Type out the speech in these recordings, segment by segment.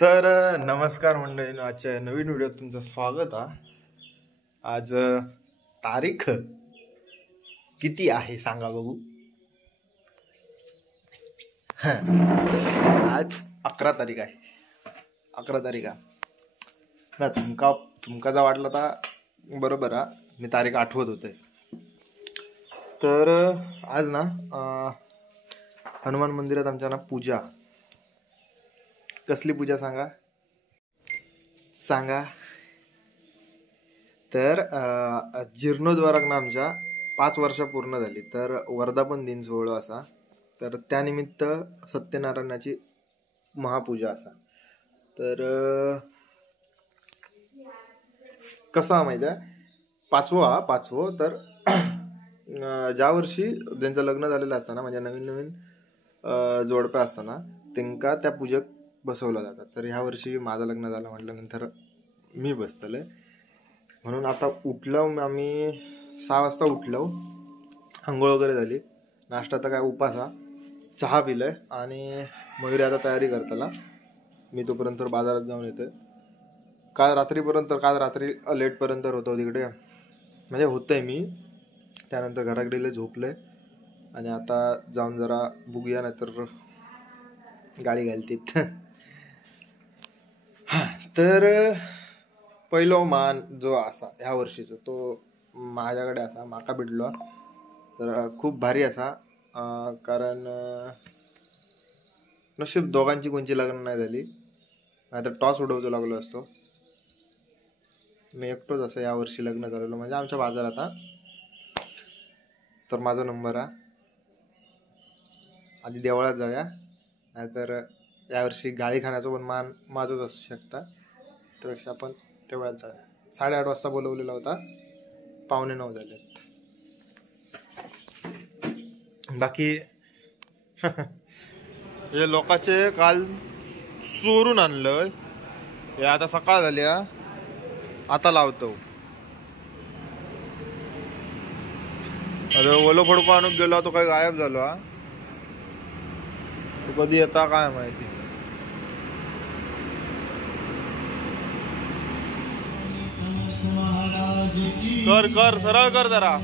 तर नमस्कार मंडळी, आजच्या नवीन व्हिडिओत तुमचं स्वागत आहे. आज तारीख किती आहे सांगा बघू. आज 11 तारीख आहे. 11 तारीख आहे ना. तुमका जा वाटलं तर बरोबर आहे, मी तारीख आठवत होते. तर आज ना हनुमान मंदिरात आमच्या ना पूजा. कसली पूजा सांगा सांगा. तर जीर्णोद्वारक ना आमच्या 5 वर्ष पूर्ण झाली, तर वर्धापन दिन सोहळा असा. तर त्यानिमित्त सत्यनारायणाची महापूजा असा. तर कसा माहिती आहे, पाचवं तर ज्या वर्षी ज्यांचं लग्न झालेलं असताना, म्हणजे नवीन नवीन जोडप्या असताना त्यांका त्या पूजेक बसवलं जातात. तर ह्या वर्षी माझं लग्न झालं म्हटल्यानंतर मी बसतले. म्हणून आता उठलो आम्ही 6 वाजता उठलो, आंघोळ वगैरे झाली, नाश्ता तर काय उपासा, चहा पिलाय आणि मयुरी आता तयारी करताला. मी तोपर्यंत बाजारात जाऊन येते. काल रात्री लेटपर्यंत होतो तिकडे, म्हणजे होतंय मी. त्यानंतर घराकडे झोपले आणि आता जाऊन जरा बघूया, नाहीतर गाडी घालतीत. तर पहिलो मान जो असा ह्या वर्षीचो तो माझ्याकडे असा माका भेटलो. तर खूप भारी असा, कारण नशीब दोघांची कोणची लग्न नाही झाली, नाहीतर टॉस उडवतो लागलो असतो. मी एकटोच असं या वर्षी लग्न झालेलो, म्हणजे आमच्या बाजारात. तर माझा नंबर आहे. आधी देवळात जाऊया, नाहीतर यावर्षी गाळी खाण्याचं पण मान माझंच असू शकता. त्यापेक्षा आपण देवळात जाऊया. 8:30 वाजता बोलवलेला होता, 8:45 झाले. बाकी हे लोकांचे काल चोरून आणलंय. हे आता सकाळ झाली, आता लावतो. अरे ओलो फडको आणून गेलो, तो काही गायब झालो. तो कधी येता काय माहिती. कर सरळ कर जरा.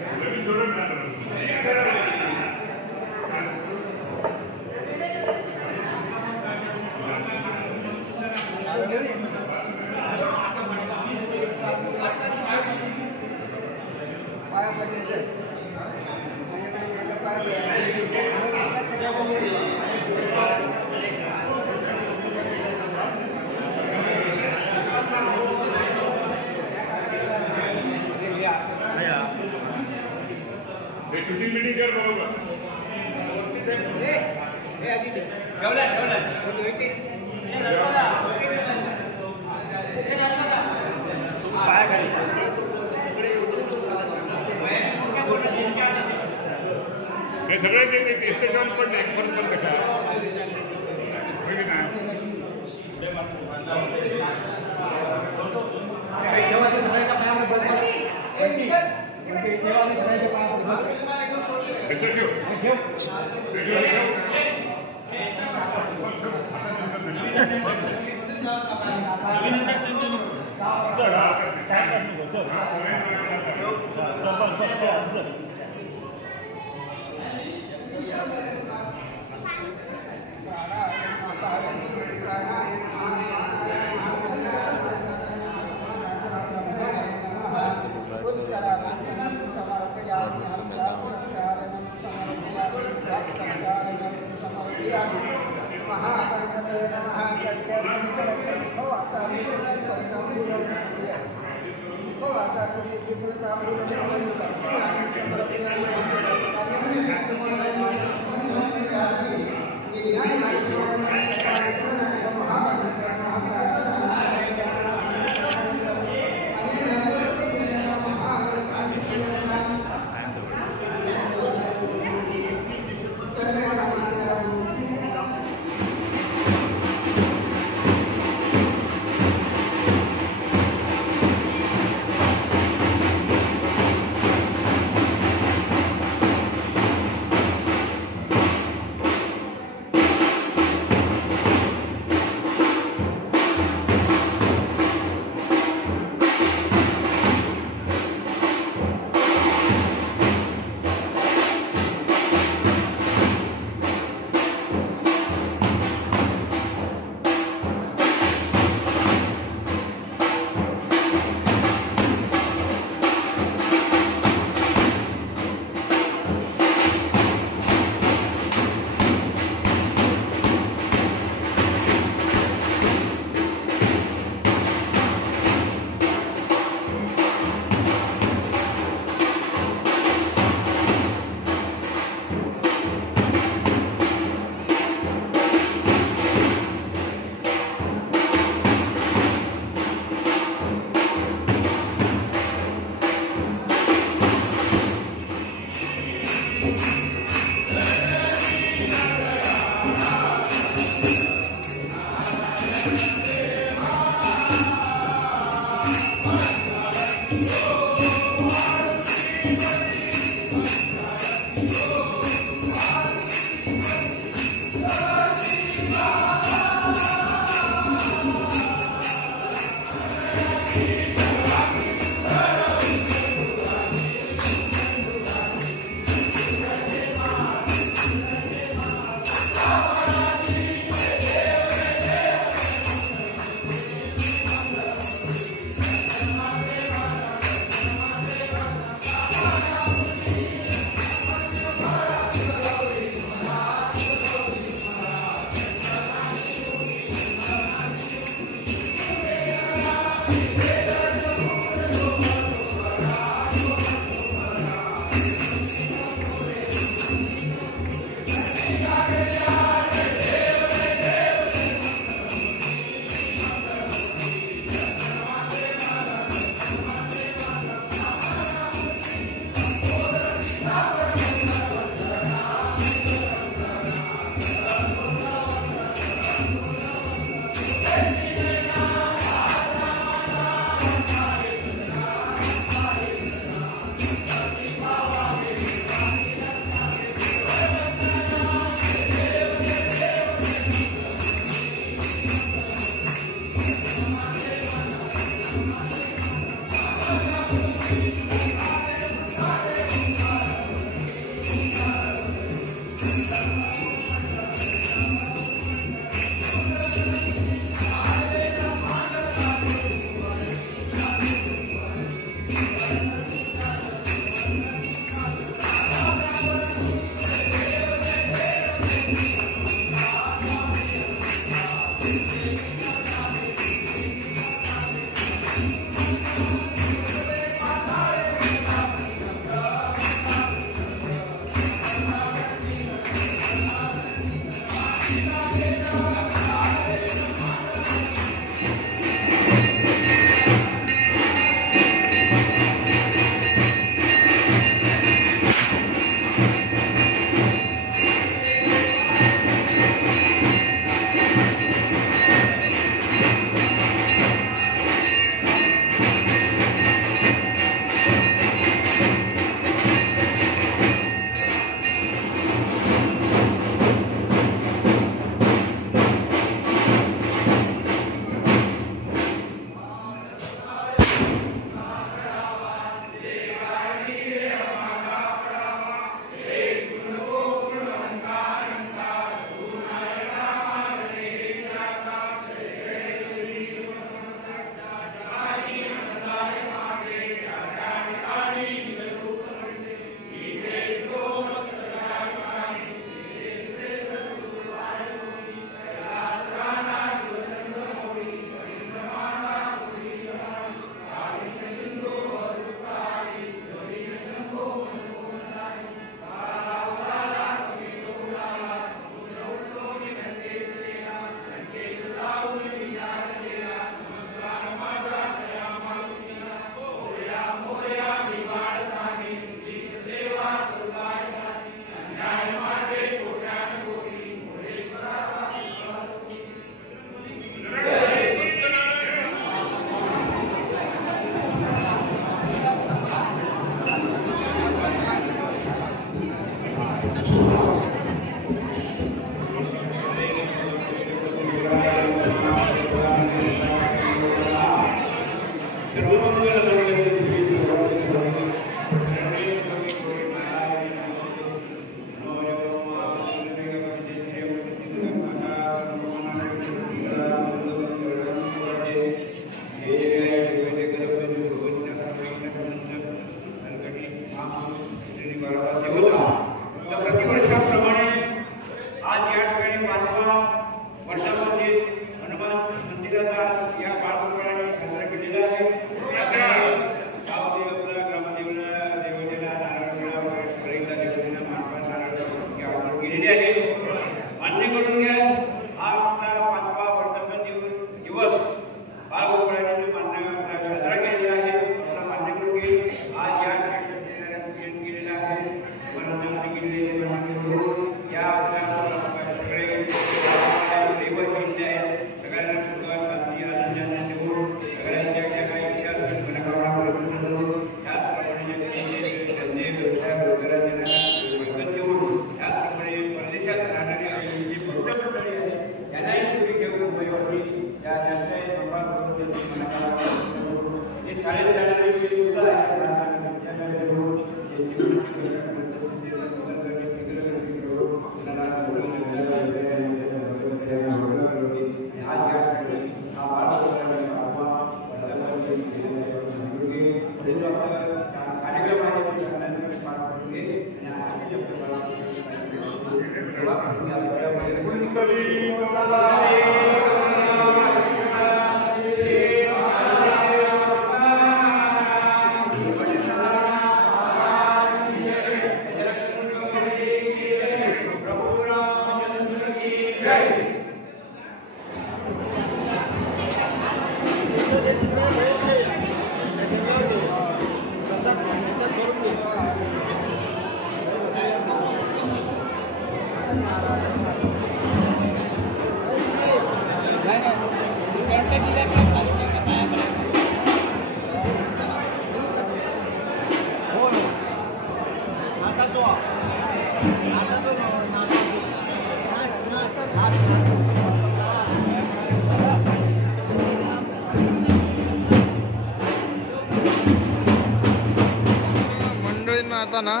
आता ना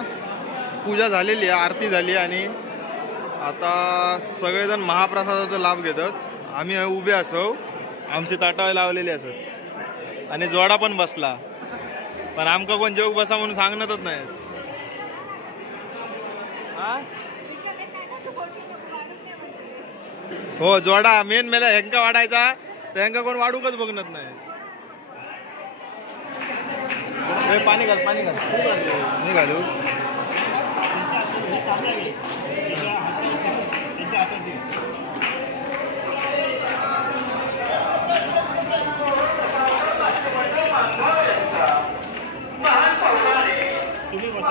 पूजा झालेली आहे, आरती झाली आणि आता सगळेजण महाप्रसादाचा लाभ घेतात. आम्ही उभे असो, आमची ताटावे लावलेली असत आणि जोडा पण बसला, पण आमका कोण जेव बसा म्हणून सांगणारच नाही. हो जोडा मेन मेला हेंका वाढायचा, तर हेंका कोण वाढूकच बघणार नाही. पाणी घाल, पाणी घाल, नाही घालू.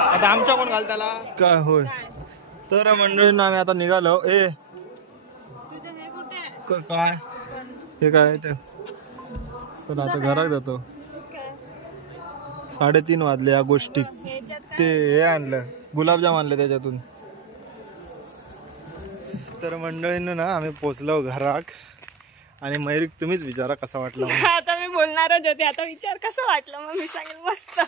आता आमच्या कोण घाल त्याला काय. होय तर मंडळींना आम्ही आता निघालो. काय हे काय ते, पण आता घरात जातो. 3:30 वाजले. या गोष्टी ते हे आणलं, गुलाबजाम आणलं त्याच्यातून. तर मंडळींना ना आम्ही पोचलो घरात. आणि मयूरी तुम्हीच विचारा कसा वाटला. आता मी बोलणारच होते, आता विचार कसा वाटला. मग मी सांगेल मस्त.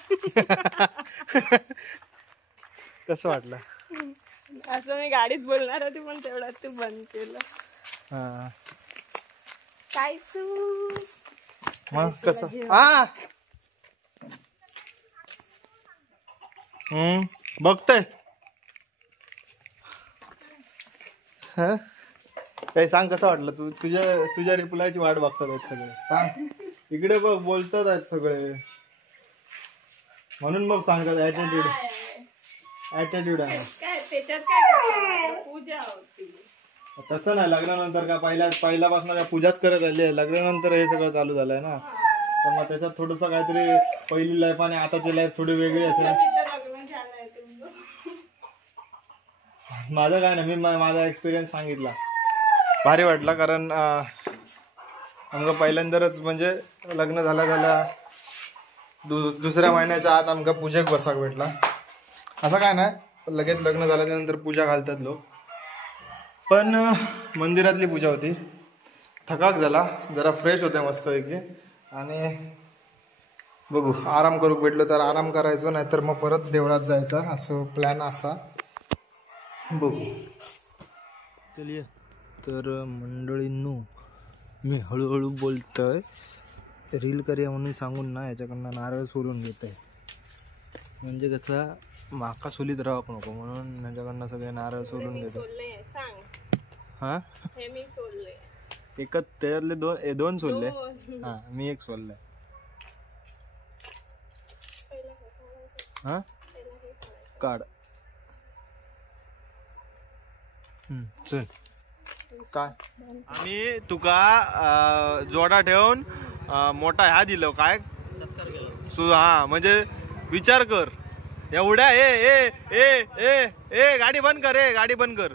कसं वाटलं असं मी गाडीत बोलणार होती, पण तेवढ्यात तू बंद केलं. काय मग कसं हा बघतोय काही सांग कसं वाटलं. तू तुझ्या रिप्लायची वाट बघतात सगळे. सांग इकडे बघ, बोलतात आहेत सगळे म्हणून मग सांगतात. ऍटिट्यूड आहे. तसं नाही, लग्नानंतर का पहिल्यापासून पूजाच करत आली आहे, लग्नानंतर हे सगळं चालू झालंय ना. तर मग त्याच्यात थोडस काहीतरी पहिली लाईफ आणि आताची लाईफ थोडी वेगळी असेल. माझं काय नाही, मी माझा एक्सपिरियन्स सांगितला. भारी वाटला, कारण आमचं पहिल्यांदाच म्हणजे लग्न झाल्या दुसऱ्या महिन्याच्या आत आमका पूजेक बसाक भेटला. असं काय नाही, लगेच लग्न झाल्यानंतर पूजा घालतात लोक. पण मंदिरातली पूजा होती. थकाक झाला, जरा फ्रेश होते मस्तपैकी. आणि बघू, आराम करू भेटलो तर आराम करायचो, नाहीतर मग परत देवळात जायचा, असं प्लॅन असा. बघू चलिए. तर मंडळींनो, मी हळूहळू बोलतोय. रील करूया म्हणून सांगून ना याच्याकडनं नारळ सोलून घेत आहे. म्हणजे कसं माका सोलीत राहू नको म्हणून याच्याकडनं सगळे नारळ सोलून घेतो. हा एकच त्याच्यातले दोन सोलले. हा मी एक सोललाय. हा काढ. चल काय आम्ही तुका जोडा ठेवून मोठा ह्या दिलो काय. हा म्हणजे विचार कर एवढ्या. ए गाडी बंद कर, गाडी बंद कर.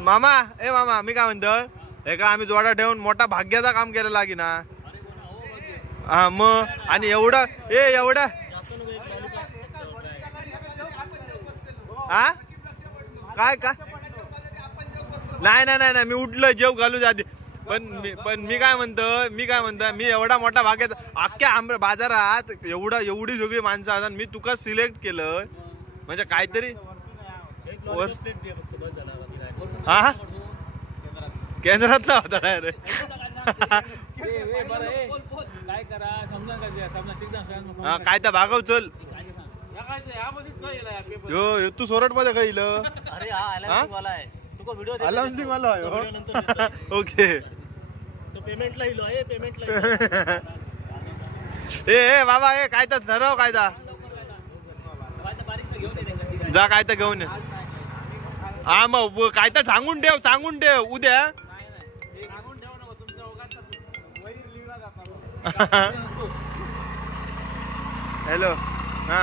मामा मी काय म्हणतो, हे का आम्ही जोडा ठेवून मोठा भाग्याचा काम केलेला की ना. हा मग आणि एवढं एवढं हा काय का नाही मी उठलो जेव घालू आधी. पण मी काय म्हणतो मी एवढा मोठा भाग्याचा अख्ख्या बाजारात एवढी सगळी माणसं असतात, मी तुका सिलेक्ट केलं म्हणजे काहीतरी. हा केंद्रातला होता डायरेक्ट. काय तर भागव चल. तू सोरट मध्ये खाईल. अलाउन्सिंग वाला आहे ओके पेमेंटला येलो आहे पेमेंटला ए बाबा ए काय तर ठरव काय जा काय तर घेऊन ये हा मग काय तर सांगून ठेव उद्या हॅलो हा